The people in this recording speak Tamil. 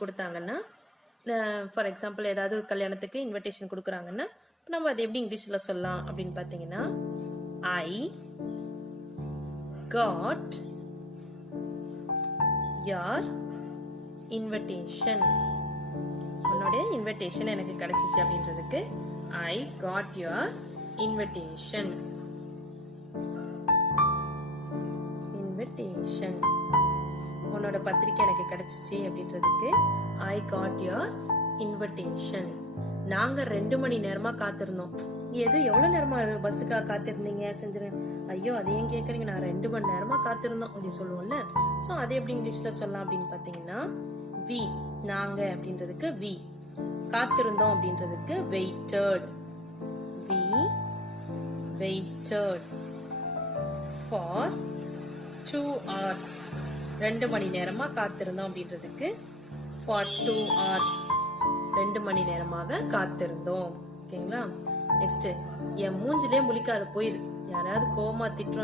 கொடுத்தாங்கன்னா, ஃபார் எக்ஸாம்பிள் ஏதாவது கல்யாணத்துக்கு இன்விடேஷன் கொடுக்குறாங்கன்னா நம்ம அதை எப்படி இங்கிலீஷ்ல சொல்லலாம் அப்படின்னு பார்த்தீங்கன்னா, ஐ காட் யார் இன்விடேஷன். உன்னுடைய இன்விடேஷன் எனக்கு கிடைச்சிச்சு அப்படின்றதுக்கு I got your invitation. Invitation. உன்னோட பத்திரிக்கை எனக்கு கிடைச்சிச்சு அப்படின்றதுக்கு ஐ காட் யுவர் இன்விடேஷன். நாங்க 2 மணி நேரமா காத்திருந்தோம். எவ்வளவு நேரமா பஸ்ஸுக்காக காத்திருந்தீங்க செஞ்சிருங்க. ஐயோ அதையும் கேட்கறீங்க, நான் 2 மணி நேரமா காத்திருந்தோம் அப்படின்னு சொல்லுவோம்ல. சோ அதை எப்படி இங்கிலீஷ்ல சொல்லலாம் அப்படின்னு பாத்தீங்கன்னா, வி நாங்க அப்படின்றதுக்கு வி, காத்திருந்தோம் அப்படின்றதுக்கு waited. We waited for 2 hours. 2 மணி நேரமா காத்திருந்தோம் அப்படின்றதுக்கு ஃபார் 2 hours. 2 மணி நேரமாக காத்திருந்தோம். ஓகேங்களா? நெக்ஸ்ட், என் மூஞ்சிலே முழிக்காத போயிரு. யாராவது கோவமா திட்டுறோம்